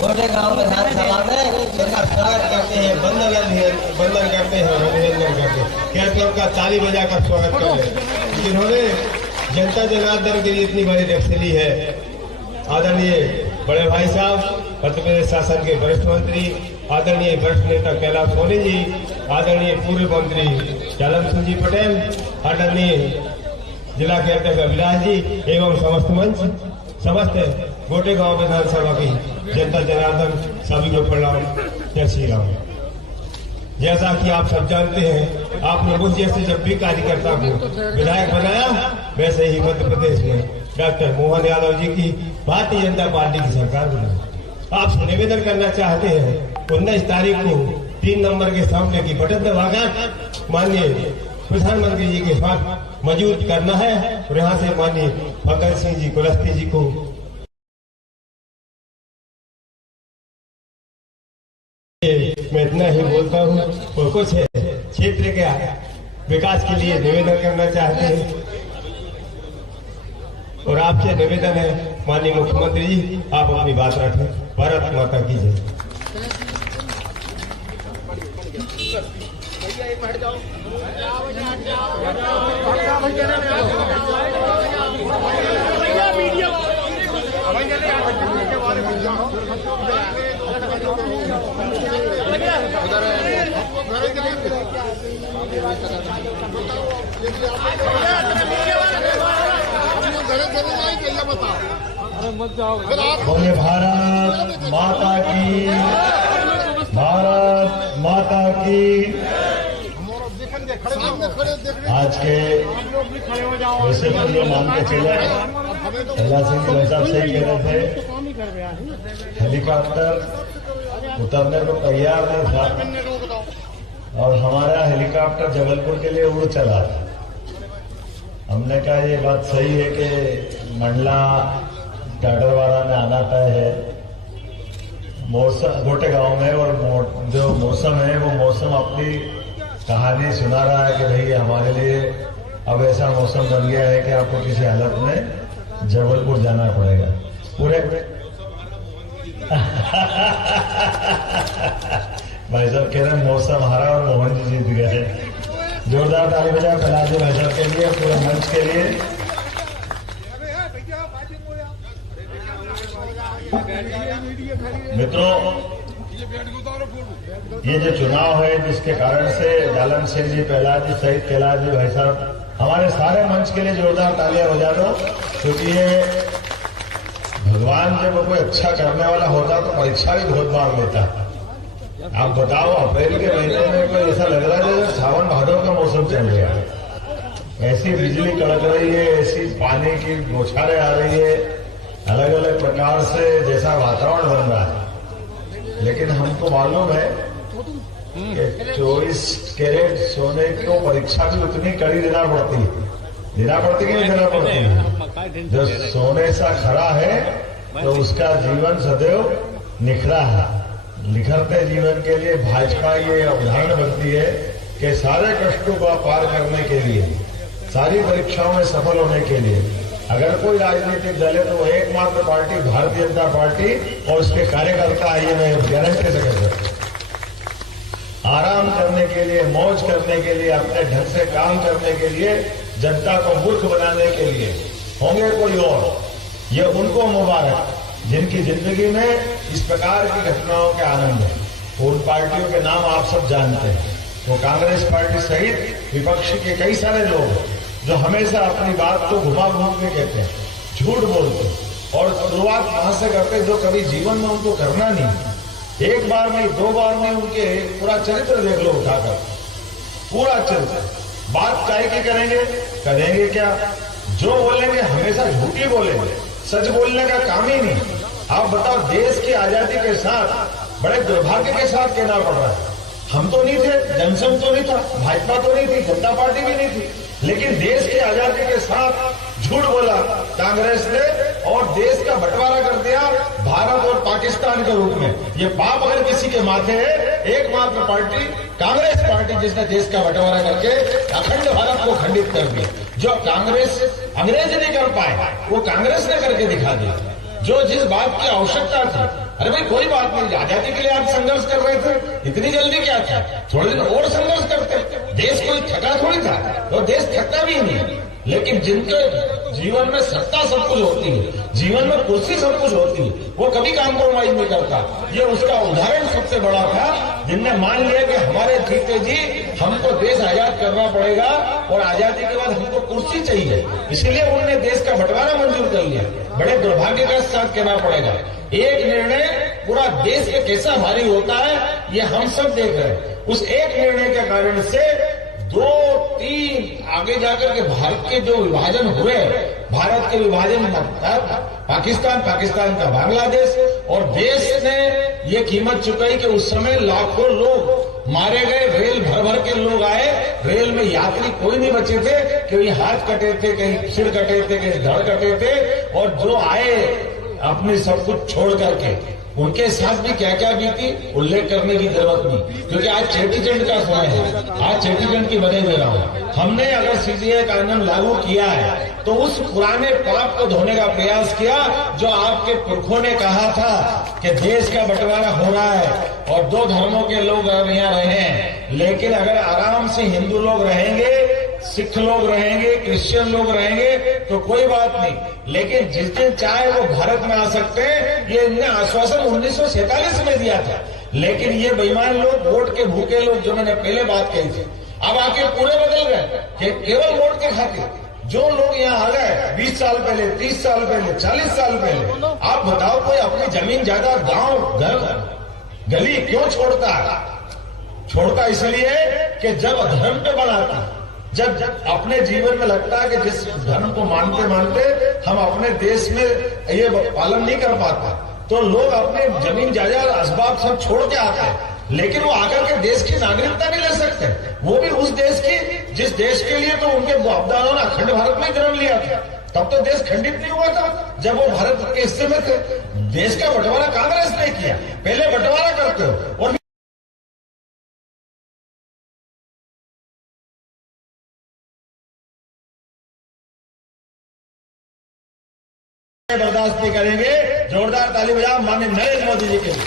गोटे गांव विधानसभा में उनका स्वागत करते हैं, बंदन करते हैं, अभिनंदन करते हैं। क्या तो उनका ताली बजाकर स्वागत कर रहे, जिन्होंने जनता जनार्दन के लिए इतनी बड़ी रक्षा ली है। आदरणीय बड़े भाई साहब, मध्य प्रदेश शासन के वरिष्ठ मंत्री, आदरणीय वरिष्ठ नेता कैलाश सोनी जी, आदरणीय पूर्व मंत्री जालम सिंह जी पटेल, आदरणीय जिला के अध्यक्ष अभिलाष जी एवं समस्त मंच, समस्त गोटे गांव विधानसभा की जनता जनार्दन सभी को प्रणाम, जय श्री राम। जैसा कि आप सब जानते हैं, आप लोगों जैसे जब भी कार्यकर्ता को विधायक बनाया, वैसे ही मध्य प्रदेश में डॉक्टर मोहन यादव जी की भारतीय जनता पार्टी की सरकार बनाई। आपसे निवेदन करना चाहते हैं, 19 तारीख को 3 नंबर के सामने की बटन दबाकर माननीय प्रधानमंत्री जी के साथ मौजूद करना है और यहाँ से माननीय भगत सिंह जी कुलस्ते जी को मैं इतना ही बोलता हूँ और कुछ क्षेत्र के विकास के लिए निवेदन करना चाहते हैं और आपसे निवेदन है माननीय मुख्यमंत्री जी, आप अपनी बात रखें। भारत माता की जय। बोले भारत माता की, भारत माता की। आज के वैसे तो जो मान के चले, कैलाश सिंह जी साहब सही कह रहे थे, हेलीकॉप्टर उतरने को तैयार नहीं था और हमारा हेलीकॉप्टर जबलपुर के लिए उड़ चला था। हमने कहा ये बात सही है कि मंडला टाडरवाड़ा में आना तय है, मौसम गोटे गांव में, और जो मौसम है वो मौसम अपनी कहानी सुना रहा है कि भाई हमारे लिए अब ऐसा मौसम बन गया है कि आपको किसी हालत में जबलपुर जाना पड़ेगा। पूरे भाई साहब कह रहे हैं मौसम हारा और मोहन जी जीत गए। जोरदार ताली बजाओ कैलाश भाई साहब के लिए, पूरे मंच के लिए। मित्रों, ये जो चुनाव है जिसके कारण से जालम सिंह जी, प्रहलाद जी सहित कैलाश जी भाई साहब, हमारे सारे मंच के लिए जोरदार तालियां बजा दो, क्योंकि ये भगवान जब कोई अच्छा करने वाला होता तो परीक्षा भी बहुत बार लेता। आप बताओ, अप्रैल के महीने में कोई ऐसा लग रहा है जैसे सावन भादों का मौसम चल गया, ऐसी बिजली कड़क रही है, ऐसी पानी की बौछारें आ रही है, अलग अलग प्रकार से जैसा वातावरण बन रहा है। लेकिन हमको मालूम है कि 24 कैरेट सोने को परीक्षा भी उतनी कड़ी देना पड़ती है, देना पड़ती कि नहीं देना पड़ती है। जो सोने सा खरा है तो उसका जीवन सदैव निखरा है। निखरते जीवन के लिए भाजपा ये उदाहरण बनती है कि सारे कष्टों को पार करने के लिए, सारी परीक्षाओं में सफल होने के लिए अगर कोई राजनीतिक दल है तो वो एकमात्र पार्टी भारतीय जनता पार्टी और उसके कार्यकर्ता, ये मैं गारंटी से कह सकता हूं। आराम करने के लिए, मौज करने के लिए, अपने ढंग से काम करने के लिए, जनता को मूर्ख बनाने के लिए होंगे कोई और। ये उनको मुबारक जिनकी जिंदगी में इस प्रकार की घटनाओं के आनंद है। उन पार्टियों के नाम आप सब जानते हैं। तो कांग्रेस पार्टी सहित विपक्ष के कई सारे लोग जो हमेशा अपनी बात को घुमा घूम के कहते हैं, झूठ बोलते हैं और शुरुआत वहां से करते हैं जो कभी जीवन में उनको करना नहीं। एक बार नहीं, 2 बार नहीं, उनके पूरा चरित्र देख लो उठाकर, पूरा चरित्र। बात काहे की करेंगे, करेंगे क्या? जो बोलेंगे हमेशा झूठी बोलेंगे, सच बोलने का काम ही नहीं। आप बताओ, देश की आजादी के साथ बड़े दुर्भाग्य के साथ कहना पड़ रहा है। हम तो नहीं थे, जनसंघ तो नहीं था, भाजपा तो नहीं थी, जनता पार्टी भी नहीं थी, लेकिन देश की आजादी के साथ झूठ बोला कांग्रेस ने और देश का बंटवारा कर दिया भारत और पाकिस्तान के रूप में। ये पाप अगर किसी के माथे है, एकमात्र पार्टी कांग्रेस पार्टी जिसने देश का बंटवारा करके अखंड भारत को खंडित कर दिया। जो कांग्रेस अंग्रेज नहीं कर पाए वो कांग्रेस ने करके दिखा दिया। जो जिस बात की आवश्यकता थी अरे भाई कोई बात नहीं, आजादी के लिए आप संघर्ष कर रहे थे, इतनी जल्दी क्या था, थोड़े दिन और संघर्ष करते। देश कोई थका थोड़ी था, तो देश थकता भी नहीं। लेकिन जिनके जीवन में सत्ता सब कुछ होती है, जीवन में कुर्सी सब कुछ होती है, वो कभी कॉम्प्रोमाइज नहीं करता। ये उसका उदाहरण सबसे बड़ा था, जिनने मान लिया कि हमारे जीते जी हमको देश आजाद करना पड़ेगा और आजादी के बाद हमको कुर्सी चाहिए, इसलिए उन्होंने देश का बंटवारा मंजूर कर लिया। बड़े दुर्भाग्य का साथ कहना पड़ेगा, एक निर्णय पूरा देश पे कैसा भारी होता है ये हम सब देख रहे हैं। उस एक निर्णय के कारण से 2-3 आगे जाकर के भारत के जो विभाजन हुए, भारत के विभाजन पाकिस्तान, पाकिस्तान का बांग्लादेश, और देश ने ये कीमत चुकाई कि उस समय लाखों लोग मारे गए, रेल भर भर के लोग आए, रेल में यात्री कोई नहीं बचे थे, कहीं हाथ कटे थे, कहीं सिर कटे थे, कहीं धड़ कटे थे, और जो आए अपने सब कुछ छोड़ करके, उनके साथ भी क्या क्या बीती उल्लेख करने की जरूरत नहीं, क्योंकि आज चेटीचंड का समय है, आज चेटीचंड की बधाई दे रहा हूं। हमने अगर सीसीए कानून लागू किया है तो उस पुराने पाप को धोने का प्रयास किया, जो आपके पुरखों ने कहा था कि देश का बंटवारा हो रहा है और 2 धर्मों के लोग यहाँ रहे हैं, लेकिन अगर आराम से हिंदू लोग रहेंगे, सिख लोग रहेंगे, क्रिश्चियन लोग रहेंगे तो कोई बात नहीं, लेकिन जिस दिन चाहे वो भारत में आ सकते हैं, ये इनने आश्वासन 1947 में दिया था। लेकिन ये बेईमान लोग, वोट के भूखे लोग, जो मैंने पहले बात कही थी, अब आके पूरे बदल गए कि केवल वोट के खातिर जो लोग यहाँ आ गए 20 साल पहले, 30 साल पहले, 40 साल पहले, आप बताओ कोई अपनी जमीन जायदाद, गांव, घर, गली क्यों छोड़ता है? छोड़ता इसलिए कि जब धर्म पे बनाता, जब अपने जीवन में लगता है कि जिस धर्म को मानते मानते हम अपने देश में ये पालन नहीं कर पाते, तो लोग अपने जमीन जायदाद, असबाब सब छोड़ के आते हैं, लेकिन वो आकर के देश की नागरिकता नहीं ले सकते, वो भी उस देश की जिस देश के लिए तो उनके बाप-दादाओं ने अखंड भारत में जन्म लिया था। तब तो देश खंडित नहीं हुआ था जब वो भारत के हिस्से में थे। देश का बंटवारा कांग्रेस ने किया, पहले बंटवारा करते हो और बर्दाश्त नहीं करेंगे। जोरदार ताली बजाओ माननीय नरेंद्र मोदी जी के लिए,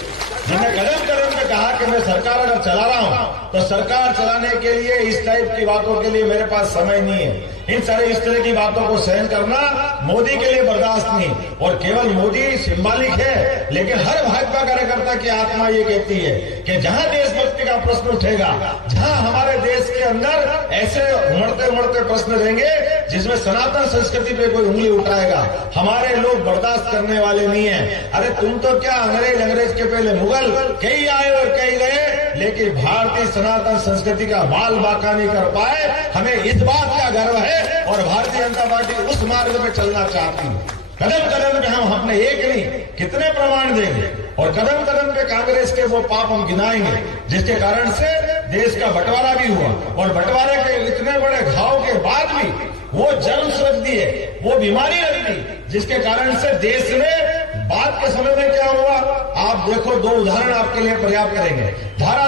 जिन्होंने कदम कदम पे कहा कि मैं सरकार अगर चला रहा हूं तो सरकार चलाने के लिए इस टाइप की बातों के लिए मेरे पास समय नहीं है, इन सारे इस तरह की बातों को सहन करना मोदी के लिए बर्दाश्त नहीं। और केवल मोदी सिंबॉलिक है, लेकिन हर भाजपा कार्यकर्ता की आत्मा ये कहती है कि जहां देशभक्ति का प्रश्न उठेगा, जहां हमारे देश के अंदर ऐसे उमड़ते उमड़ते प्रश्न रहेंगे जिसमें सनातन संस्कृति पे कोई उंगली उठाएगा, हमारे लोग बर्दाश्त करने वाले नहीं है। अरे तुम तो क्या अंग्रेज के पहले मुगल कई आए और कई गए, लेकिन भारतीय सनातन संस्कृति का बाल बाका नहीं कर पाए। हमें इस बात का गर्व है और भारतीय जनता पार्टी उस मार्ग में चलना चाहती है। कदम कदम पे हम अपने एक नहीं कितने प्रमाण देंगे और कदम कदम पे कांग्रेस के वो पाप हम गिनाएंगे जिसके कारण से देश का बंटवारा भी हुआ, और बंटवारे के इतने बड़े घाव के बाद भी वो जन्म रख दिए, वो बीमारी रख दी, जिसके कारण से देश में बाद के समय में क्या हुआ आप देखो। 2 उदाहरण आपके लिए पर्याप्त करेंगे। धारा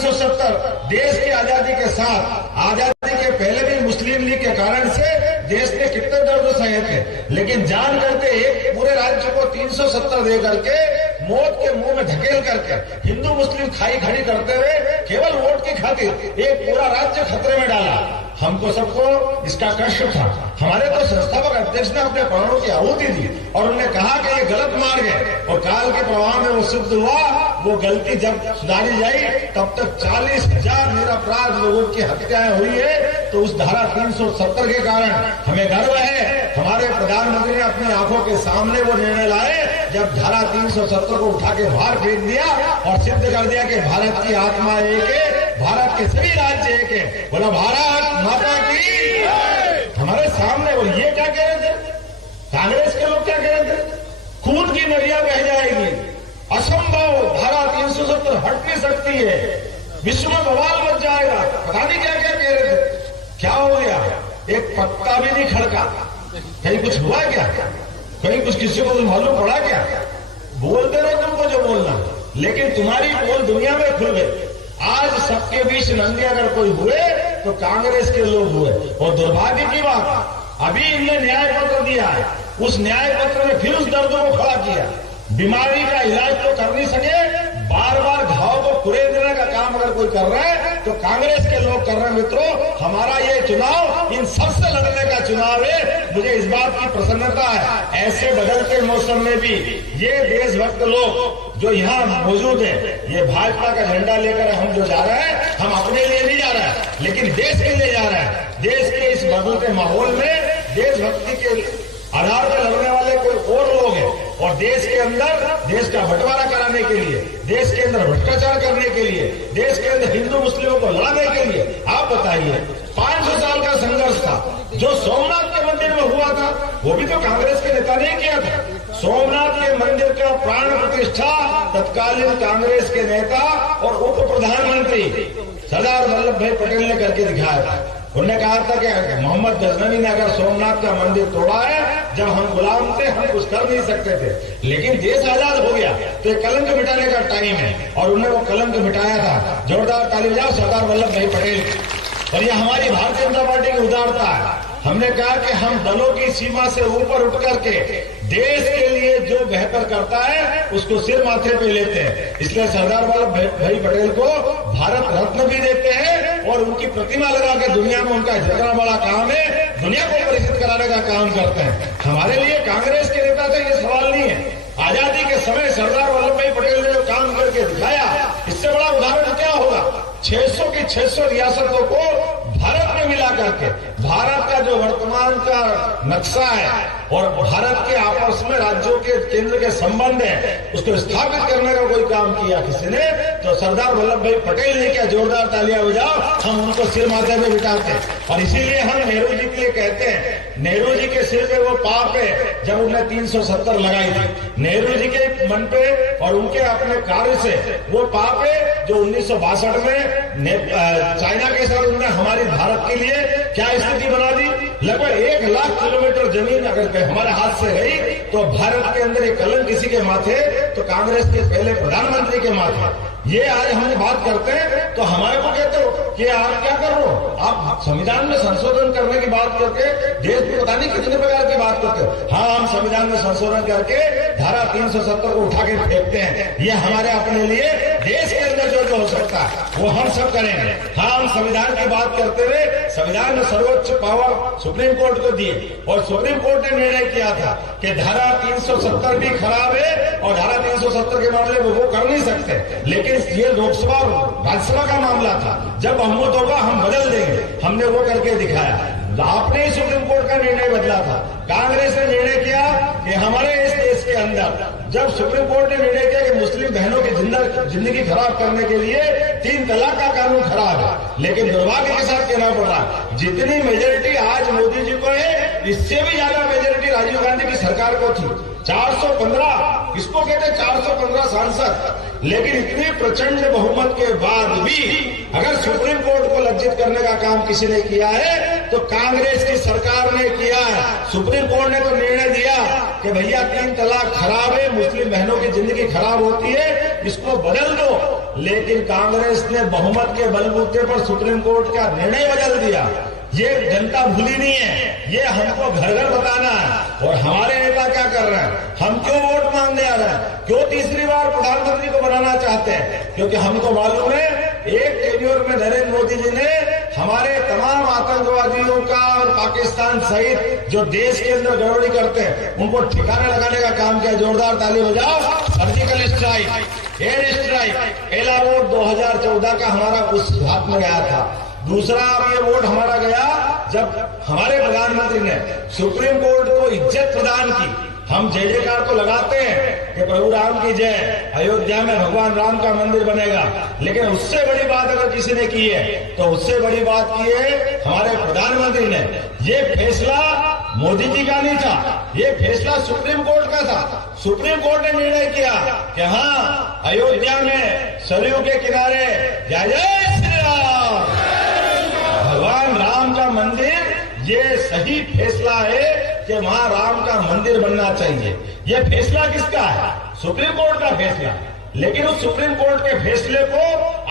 370 देश की आजादी के साथ, आजादी के पहले भी मुस्लिम लीग के कारण से देश ने कितने दर्द सहे थे, लेकिन जान करके एक पूरे राज्य को 370 दे करके मौत के मुंह में धकेल करके हिंदू मुस्लिम खाई खड़ी करते हुए केवल वोट की खातिर एक पूरा राज्य खतरे में डाला। हमको सबको इसका कष्ट था। हमारे तो संस्थापक अध्यक्ष ने अपने प्राणों की आहुति दी और उन्होंने कहा कि ये गलत मार्ग है, और काल के प्रवाह में वो सिद्ध हुआ। वो गलती जब सुधारी जाई तब तक 40,000 निरपराध लोगों की हत्याएं हुई है। तो उस धारा 370 के कारण हमें गर्व है, हमारे प्रधानमंत्री ने अपनी आंखों के सामने वो निर्णय लाए जब धारा 370 को उठा के बाहर फेंक दिया और सिद्ध कर दिया कि भारत की आत्मा एक है, भारत के सभी राज्य एक है। बोला भारत माता की हमारे सामने। और ये क्या कह रहे थे कांग्रेस के लोग, क्या कह रहे थे खून की नदियां बह जाएगी, असंभव, धारा 370 हट नहीं सकती है, विश्व में बवाल मच जाएगा, पता नहीं क्या क्या कह रहे थे। क्या हो गया, एक पत्ता भी नहीं खड़का, कहीं कुछ हुआ क्या, कहीं कुछ किसी को मालूम पड़ा क्या? बोलते रहो तुमको जो बोलना, लेकिन तुम्हारी बोल दुनिया में खुल गई। आज सबके बीच नंगे अगर कोई हुए तो कांग्रेस के लोग हुए। और दुर्भाग्य की बात, अभी इनने न्याय पत्र दिया है उस न्याय पत्र में फिर उस दर्द को खड़ा किया। बीमारी का इलाज तो कर नहीं सके, बार बार घाव को कुरेदने का काम अगर कोई कर रहा है तो कांग्रेस के लोग कर रहे हैं। मित्रों, हमारा ये चुनाव इन सबसे लड़ने का चुनाव है। मुझे इस बात की प्रसन्नता है, ऐसे बदलते मौसम में भी ये देशभक्त लोग जो यहाँ मौजूद है, ये भाजपा का झंडा लेकर हम जो जा रहे हैं, हम अपने लिए नहीं जा रहे हैं, लेकिन देश के लिए जा रहे हैं। देश के इस बदलते माहौल में देशभक्ति के आधार पर लड़ने वाले कोई और लोग हैं, और देश के अंदर देश का बंटवारा कराने के लिए, देश के अंदर भ्रष्टाचार करने के लिए, देश के अंदर हिंदू मुस्लिमों को लड़ाने के लिए, आप बताइए 500 साल का संघर्ष था जो सोमनाथ के मंदिर में हुआ था, वो भी तो कांग्रेस के नेता ने किया था। सोमनाथ के मंदिर का प्राण प्रतिष्ठा तत्कालीन कांग्रेस के नेता और उप प्रधानमंत्री सरदार वल्लभ भाई पटेल ने करके दिखाया था। उन्होंने कहा था कि मोहम्मद गजनवी ने अगर सोमनाथ का मंदिर तोड़ा है, जब हम गुलाम थे हम कुछ कर नहीं सकते थे, लेकिन देश आजाद हो गया तो एक कलंक मिटाने का टाइम है, और उन्होंने वो कलंक मिटाया था। जोरदार ताली बजाओ सरदार वल्लभ भाई पटेल। और ये हमारी भारतीय जनता पार्टी की उदारता है। हमने कहा कि हम दलों की सीमा से ऊपर उठ करके देश के लिए जो बेहतर करता है उसको सिर माथे पे लेते हैं। इसलिए सरदार वल्लभ भाई पटेल को भारत रत्न भी देते हैं, और उनकी प्रतिमा लगा के दुनिया में उनका जितना बड़ा काम है, दुनिया को परिचित कराने का काम करते हैं। हमारे लिए कांग्रेस के नेता से ये सवाल नहीं है। आजादी के समय सरदार वल्लभ भाई पटेल ने जो काम करके दिखाया, इससे बड़ा उदाहरण क्या होगा। 600 की 600 रियासतों को भारत में मिला करके भारत का जो वर्तमान का नक्शा है और भारत के आपस में राज्यों के केंद्र के संबंध है, उसको स्थापित करने का कोई काम किया किसी ने, तो सरदार वल्लभ भाई पटेल ने क्या। जोरदार तालियां बजाओ, हम उनको सिर माथे में बिठाते हैं। और इसीलिए हम नेहरू जी के लिए कहते हैं, नेहरू जी के सिर पे वो पाप है जब उन्होंने 370 लगाई थी। नेहरू जी के मन पे और उनके अपने कार्य से वो पाप है जो 1962 में चाइना के साथ उन्होंने हमारी भारत के लिए क्या स्थिति बना दी। लगभग 1 लाख किलोमीटर जमीन अगर हमारे हाथ से गई तो भारत के अंदर एक कलंक किसी के माथे, तो कांग्रेस के पहले प्रधानमंत्री के माथे। ये आज हम बात करते हैं तो हमारे को कहते हो कि आप क्या कर रहे हो, आप संविधान में संशोधन करने की बात करके देश में पता नहीं कितने प्रकार की बात करते हो। हाँ, हम संविधान में संशोधन करके धारा 370 को उठा के फेंकते हैं। ये हमारे अपने लिए देश के अंदर जो हो सकता है वो हम सब करेंगे। हाँ, हम संविधान की बात करते हुए संविधान में सर्वोच्च पावर सुप्रीम कोर्ट को दी, और सुप्रीम कोर्ट ने निर्णय किया था कि धारा 370 भी खराब है और धारा 370 के मामले में वो कर नहीं सकते। लेकिन ये लोकसभा और राज्यसभा का मामला था, जब बहुमत होगा हम बदल देंगे। हमने वो करके दिखाया। आपने ही सुप्रीम कोर्ट का निर्णय बदला था। कांग्रेस ने निर्णय किया कि हमारे इस देश के अंदर जब सुप्रीम कोर्ट ने निर्णय किया कि मुस्लिम बहनों की जिंदगी खराब करने के लिए 3 तलाक का कानून खराब है, लेकिन दुर्भाग्य के साथ कहना पड़ रहा है जितनी मेजोरिटी आज मोदी जी को है, इससे भी ज्यादा मेजोरिटी राजीव गांधी की सरकार को थी। 415 इसको कहते 415 सांसद। लेकिन इतनी प्रचंड बहुमत के बाद भी अगर सुप्रीम कोर्ट को लज्जित करने का काम किसी ने किया है तो कांग्रेस की सरकार ने किया है। सुप्रीम कोर्ट ने तो निर्णय दिया कि भैया 3 तलाक खराब है, मुस्लिम बहनों की जिंदगी खराब होती है, इसको बदल दो। लेकिन कांग्रेस ने बहुमत के बलबूते पर सुप्रीम कोर्ट का निर्णय बदल दिया। ये जनता भूली नहीं है, ये हमको घर घर बताना है। और हमारे नेता क्या कर रहे हैं, हम क्यों वोट मांगने आ रहे हैं, क्यों तीसरी बार प्रधानमंत्री को बनाना चाहते हैं, क्योंकि हमको मालूम है एक टेन्योर में नरेंद्र मोदी जी ने हमारे तमाम आतंकवादियों का और पाकिस्तान सहित जो देश के अंदर गड़बड़ी करते हैं उनको ठिकाने लगाने का काम किया। जोरदार ताली बजाओ। सर्जिकल स्ट्राइक, एयर स्ट्राइक, एला वोट 2014 का हमारा उस हाथ में गया था। दूसरा अब ये वोट हमारा गया जब हमारे प्रधानमंत्री ने सुप्रीम कोर्ट को इज्जत प्रदान की। हम जय जयकार तो लगाते हैं कि प्रभु राम की जय, अयोध्या में भगवान राम का मंदिर बनेगा, लेकिन उससे बड़ी बात अगर किसी ने की है तो उससे बड़ी बात की है हमारे प्रधानमंत्री ने। ये फैसला मोदी जी का नहीं था, ये फैसला सुप्रीम कोर्ट का था। सुप्रीम कोर्ट ने निर्णय किया कि हाँ, अयोध्या में सरयू के किनारे जय जय श्री राम, भगवान राम का मंदिर, ये सही फैसला है कि वहां राम का मंदिर बनना चाहिए। ये फैसला किसका है? सुप्रीम कोर्ट का फैसला। लेकिन उस सुप्रीम कोर्ट के फैसले को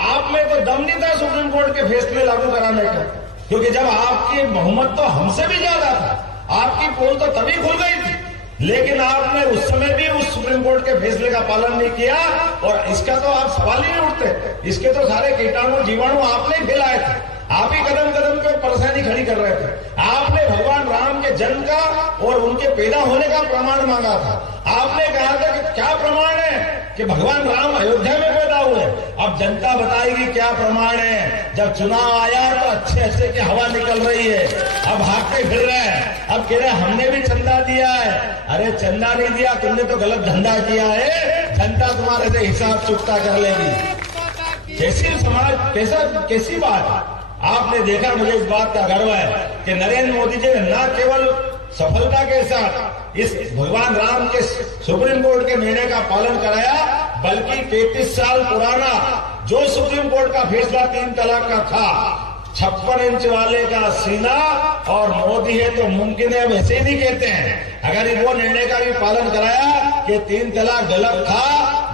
आप में तो दम नहीं था सुप्रीम कोर्ट के फैसले लागू कराने का, क्योंकि जब आपकी बहुमत तो हमसे भी ज्यादा था, आपकी पोल तो तभी खुल गई थी। लेकिन आपने उस समय भी उस सुप्रीम कोर्ट के फैसले का पालन नहीं किया और इसका तो आप सवाल ही नहीं उठते। इसके तो सारे कीटाणु जीवाणु आपने ही फैलाए थे, आप ही कदम कदम पे परेशानी खड़ी कर रहे थे। आपने भगवान राम के जन्म का और उनके पैदा होने का प्रमाण मांगा था। आपने कहा था कि क्या प्रमाण है कि भगवान राम अयोध्या में पैदा हुए। अब जनता बताएगी क्या प्रमाण है। जब चुनाव आया तो अच्छे अच्छे की हवा निकल रही है, अब भागते फिर रहे हैं, अब कह रहे हमने भी चंदा दिया है। अरे चंदा नहीं दिया, तुमने तो गलत धंधा किया है, जनता तुम्हारे से हिसाब चुकता कर लेगी। कैसी समाज, कैसी बात। आपने देखा, मुझे इस बात का गर्व है कि नरेंद्र मोदी जी ने न केवल सफलता के साथ इस भगवान राम के सुप्रीम कोर्ट के निर्णय का पालन कराया, बल्कि 33 साल पुराना जो सुप्रीम कोर्ट का फैसला 3 तलाक का था, 56 इंच वाले का सीना और मोदी है तो मुमकिन है, वैसे नहीं कहते हैं। अगर वो निर्णय का भी पालन कराया कि 3 तलाक गलत था,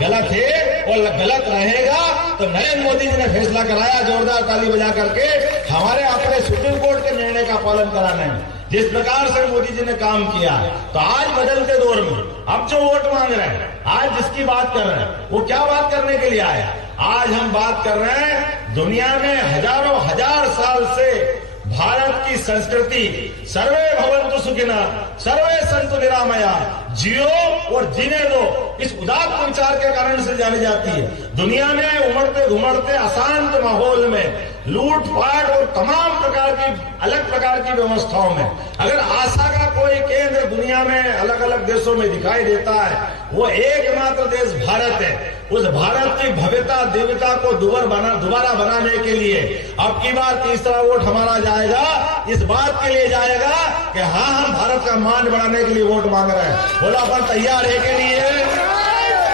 गलत है और गलत रहेगा, तो नरेंद्र मोदी जी ने फैसला कराया जोरदार ताली बजा करके हमारे अपने सुप्रीम कोर्ट के निर्णय का पालन कराने में। जिस प्रकार से मोदी जी ने काम किया, तो आज बदलते दौर में अब जो वोट मांग रहे हैं, आज जिसकी बात कर रहे हैं, वो क्या बात करने के लिए आया। आज हम बात कर रहे हैं दुनिया में हजारों हजार साल से भारत की संस्कृति सर्वे भवन्तु सुखिनः, सर्वे सन्तु निरामया, जियो और जीने दो, इस उदात्त विचार के कारण से जानी जाती है। दुनिया में उमड़ते घुमड़ते अशांत माहौल में, लूट पाट और तमाम प्रकार की अलग प्रकार की व्यवस्थाओं में अगर आशा का कोई केंद्र दुनिया में अलग अलग देशों में दिखाई देता है, वो एकमात्र देश भारत है। उस भारत की भव्यता दिव्यता को दोबारा बनाने के लिए अब की बार तीसरा वोट हमारा जाएगा, इस बात के लिए जाएगा कि हाँ, हम भारत का मान बढ़ाने के लिए वोट मांग रहे हैं। बोला अपन तैयार है के लिए,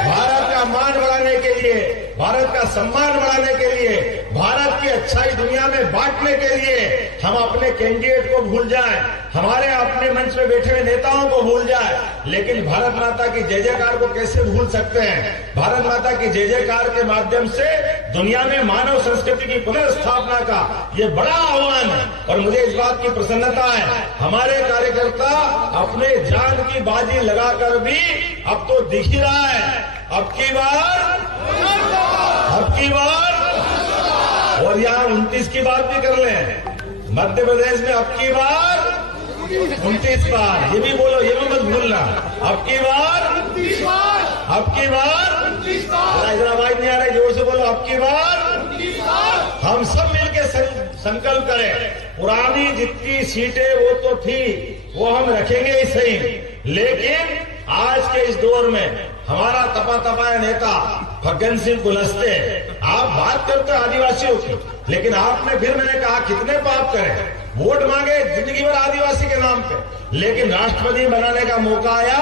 भारत का मान बढ़ाने के लिए, भारत का सम्मान बढ़ाने के लिए, भारत की अच्छाई दुनिया में बांटने के लिए हम अपने कैंडिडेट को भूल जाएं, हमारे अपने मंच में बैठे हुए नेताओं को भूल जाएं, लेकिन भारत माता की जय जयकार को कैसे भूल सकते हैं। भारत माता की जय जयकार के माध्यम से दुनिया में मानव संस्कृति की पुनर्स्थापना का ये बड़ा आह्वान है और मुझे इस बात की प्रसन्नता है, हमारे कार्यकर्ता अपने जान की बाजी लगाकर भी अब तो दिख ही रहा है, अब की बार और यहाँ 29 की बात भी कर लें, मध्य प्रदेश में अब की बार 29 बार, ये भी बोलो, ये भी मत भूलना, अब की बार इधर आवाज नहीं आ रही, जोर से बोलो, अब की बार हम सब मिलकर संकल्प करें। पुरानी जितनी सीटें वो तो थी, वो हम रखेंगे ही सही, लेकिन आज के इस दौर में हमारा तपाया नेता फग्गन सिंह कुलस्ते, आप बात करते आदिवासियों की, लेकिन आपने फिर मैंने कहा कितने पाप करें, वोट मांगे जिंदगी भर आदिवासी के नाम पे, लेकिन राष्ट्रपति बनाने का मौका आया,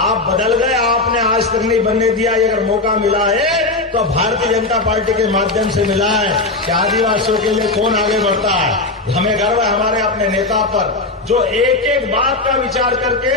आप बदल गए, आपने आज तक नहीं बनने दिया। अगर मौका मिला है तो भारतीय जनता पार्टी के माध्यम से मिला है कि आदिवासियों के लिए कौन आगे बढ़ता है। हमें गर्व है हमारे अपने नेता पर, जो एक एक बात का विचार करके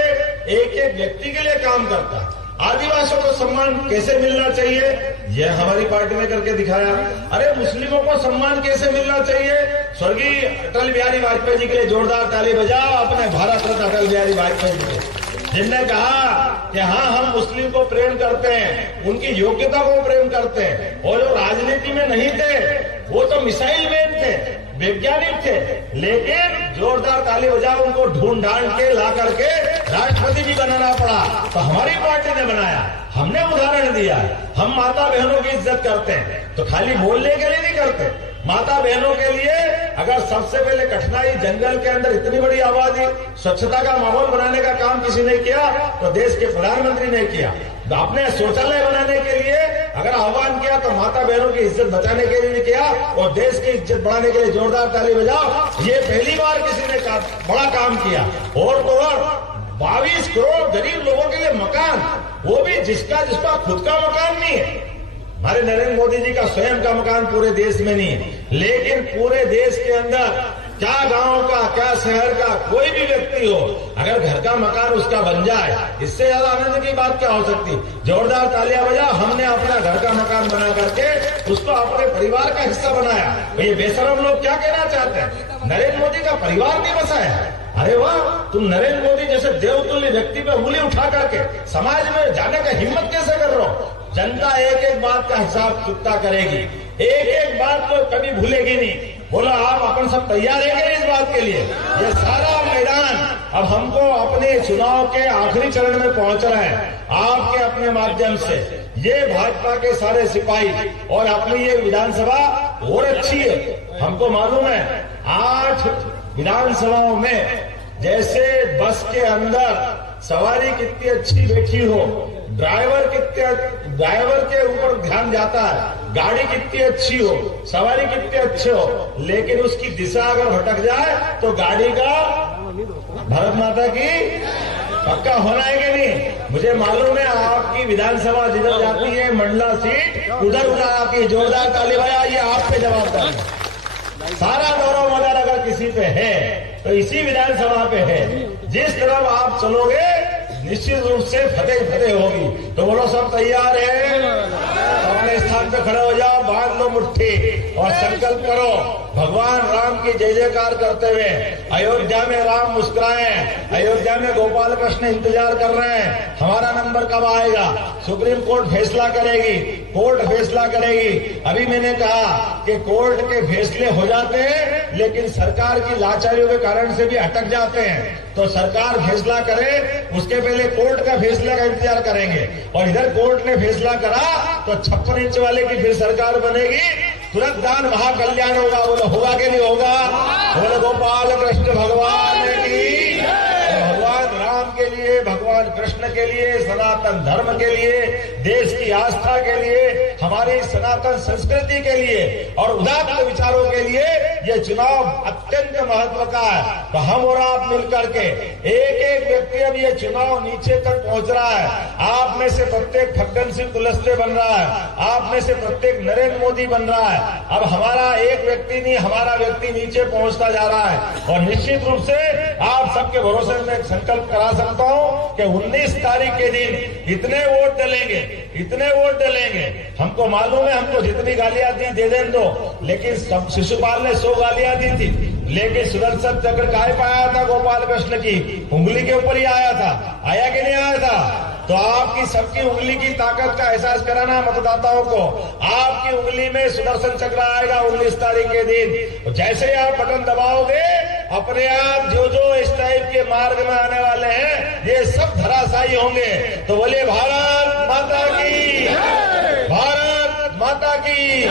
एक एक व्यक्ति के लिए काम करता है। आदिवासियों को सम्मान कैसे मिलना चाहिए, यह हमारी पार्टी ने करके दिखाया। अरे मुस्लिमों को सम्मान कैसे मिलना चाहिए, स्वर्गीय अटल बिहारी वाजपेयी जी के लिए जोरदार ताली बजाओ, अपने भारत रत्न अटल बिहारी वाजपेयी जी के, जिनने कहा कि हाँ, हम मुस्लिम को प्रेम करते हैं, उनकी योग्यता को प्रेम करते हैं, और जो राजनीति में नहीं थे वो तो मिसाइल मैन थे, वैज्ञानिक थे, लेकिन जोरदार ताली बजाओ, उनको ढूंढ ढांड के ला करके राष्ट्रपति भी बनाना पड़ा, तो हमारी पार्टी ने बनाया, हमने उदाहरण दिया। हम माता बहनों की इज्जत करते हैं, तो खाली बोलने के लिए नहीं करते, माता बहनों के लिए अगर सबसे पहले कठिनाई जंगल के अंदर इतनी बड़ी आबादी, स्वच्छता का माहौल बनाने का काम किसी ने किया तो देश के प्रधानमंत्री ने किया। तो आपने शौचालय बनाने के लिए अगर आह्वान किया तो माता बहनों की इज्जत बचाने के लिए किया, और देश की इज्जत बढ़ाने के लिए जोरदार ताली बजाओ। ये पहली बार किसी ने बड़ा काम किया। और तो और 22 करोड़ गरीब लोगों के लिए मकान, वो भी जिसका खुद का मकान नहीं है। हमारे नरेंद्र मोदी जी का स्वयं का मकान पूरे देश में नहीं है, लेकिन पूरे देश के अंदर क्या गांव का क्या शहर का कोई भी व्यक्ति हो, अगर घर का मकान उसका बन जाए, इससे ज्यादा आनंद की बात क्या हो सकती। जोरदार तालियां बजाओ, हमने अपना घर का मकान बना करके उसको अपने परिवार का हिस्सा बनाया। ये बेशरम लोग क्या कहना चाहते हैं, नरेंद्र मोदी का परिवार नहीं बसा है, अरे वाह, तुम नरेंद्र मोदी जैसे देवतुल्य व्यक्ति पे उंगली उठा करके समाज में जाने का हिम्मत कैसे कर रहे हो? जनता एक एक बात का हिसाब चुकता करेगी, एक एक बात तो कभी भूलेगी नहीं। बोला आप अपन सब तैयार हैं इस बात के लिए? ये सारा मैदान अब हमको अपने चुनाव के आखिरी चरण में पहुंच रहा है। आपके अपने माध्यम से ये भाजपा के सारे सिपाही और अपनी ये विधानसभा और अच्छी है। हमको मालूम है 8 विधानसभाओं में जैसे बस के अंदर सवारी कितनी अच्छी बैठी हो, ड्राइवर के ऊपर ध्यान जाता है, गाड़ी कितनी अच्छी हो, सवारी कितनी अच्छी हो, लेकिन उसकी दिशा अगर भटक जाए तो गाड़ी का भारत माता की पक्का होना है कि नहीं? मुझे मालूम है आपकी विधानसभा जिधर जाती है मंडला सीट उधर आपकी जोरदार ताली बजा, ये आप पे जवाबदारी है। सारा गौरव मदर अगर किसी पे है तो इसी विधानसभा पे है। जिस तरफ आप चलोगे निश्चित रूप से फतेह होगी। तो बोलो सब तैयार है? अपने स्थान पे खड़े हो जाओ, बांध लो मुट्ठी और संकल्प करो भगवान राम की जय जयकार करते हुए। अयोध्या में राम मुस्कुराए, अयोध्या में गोपाल कृष्ण इंतजार कर रहे हैं हमारा नंबर कब आएगा। सुप्रीम कोर्ट फैसला करेगी, कोर्ट फैसला करेगी। अभी मैंने कहा कि कोर्ट के फैसले हो जाते हैं लेकिन सरकार की लाचारियों के कारण से भी अटक जाते हैं। तो सरकार फैसला करे उसके पहले कोर्ट का फैसले का इंतजार करेंगे। और इधर कोर्ट ने फैसला करा तो 56 इंच वाले की फिर सरकार बनेगी, तुरंत दान महाकल्याण होगा। बोलो होगा कि नहीं होगा? बोलो गोपाल कृष्ण भगवान की, भगवान राम के लिए, भगवान कृष्ण के लिए, सनातन धर्म के लिए, देश की आस्था के लिए, हमारी सनातन संस्कृति के लिए और उदात्त विचारों के लिए ये चुनाव अत्यंत महत्व का है। तो हम और आप मिलकर के एक एक व्यक्ति अब ये चुनाव नीचे तक पहुंच रहा है। आप में से प्रत्येक फग्गन सिंह कुलस्ते बन रहा है, आप में से प्रत्येक नरेंद्र मोदी बन रहा है। अब हमारा एक व्यक्ति नहीं, हमारा व्यक्ति नीचे पहुंचता जा रहा है। और निश्चित रूप से आप सबके भरोसे में संकल्प करा सकता हूं कि 19 तारीख के दिन इतने वोट डलेंगे, इतने वोट डलेंगे। हमको मालूम है हमको जितनी गालियां दी दे दें दो, लेकिन शिशुपाल ने 100 गालियां दी थी, लेकिन सुदर्शन चक्र काय पाया था गोपाल कृष्ण की उंगली के ऊपर ही आया था। आया कि नहीं आया था? तो आपकी सबकी उंगली की ताकत का एहसास कराना मतदाताओं को। आपकी उंगली में सुदर्शन चक्र आएगा 19 तारीख के दिन। जैसे ही आप बटन दबाओगे अपने आप जो जो इस टाइप के मार्ग में आने वाले हैं ये सब धराशायी होंगे। तो बोले भारत माता की, भारत माता की।